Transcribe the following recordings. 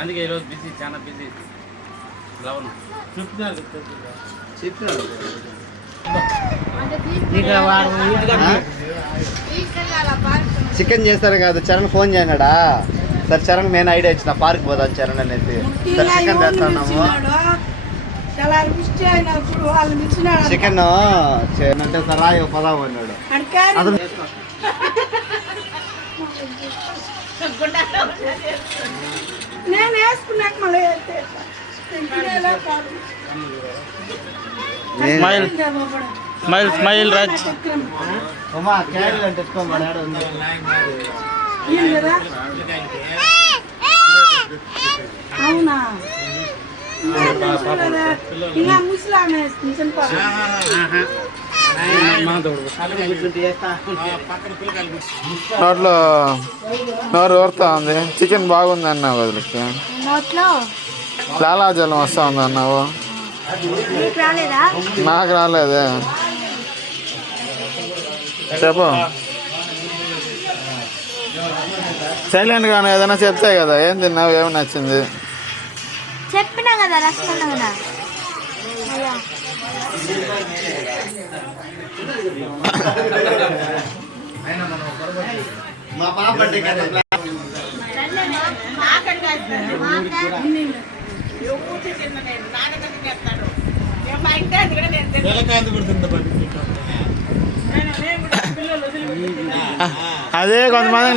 అందుకే ఈరోజు బిజీ, చాలా బిజీ. లవణం చికెన్ చేస్తారు కదా, చరణ్ ఫోన్ చేయనాడా? సరే చరణ్ నేను ఐడియా ఇచ్చిన పార్క్ పోదాం చరణ్ అనేది. సరే చికెన్ చేస్తున్నాము. చికెన్ అంటే సరాయి పదాం అన్నాడు. నేను వేసుకున్నాక మళ్ళీ స్మైల్ స్మైల్ స్మైల్ రాజ్ అవునా ఇంకా ముసలామె నోట్లో నోరు ఊరుతా ఉంది. చికెన్ బాగుంది అన్నావు వదిలికి, లాలాజలం వస్తా ఉంది అన్నావు. నాకు రాలేదే. చెప్పు, సైలెంట్గానే ఏదైనా చెప్తాయి కదా. ఏం తిన్నావు, ఏమి నచ్చింది? చెప్పినా కదా, రసమన్నా కదా. మా పాప అదే కొంతమంది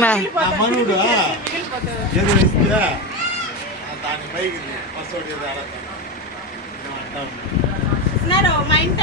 మా ఇంటి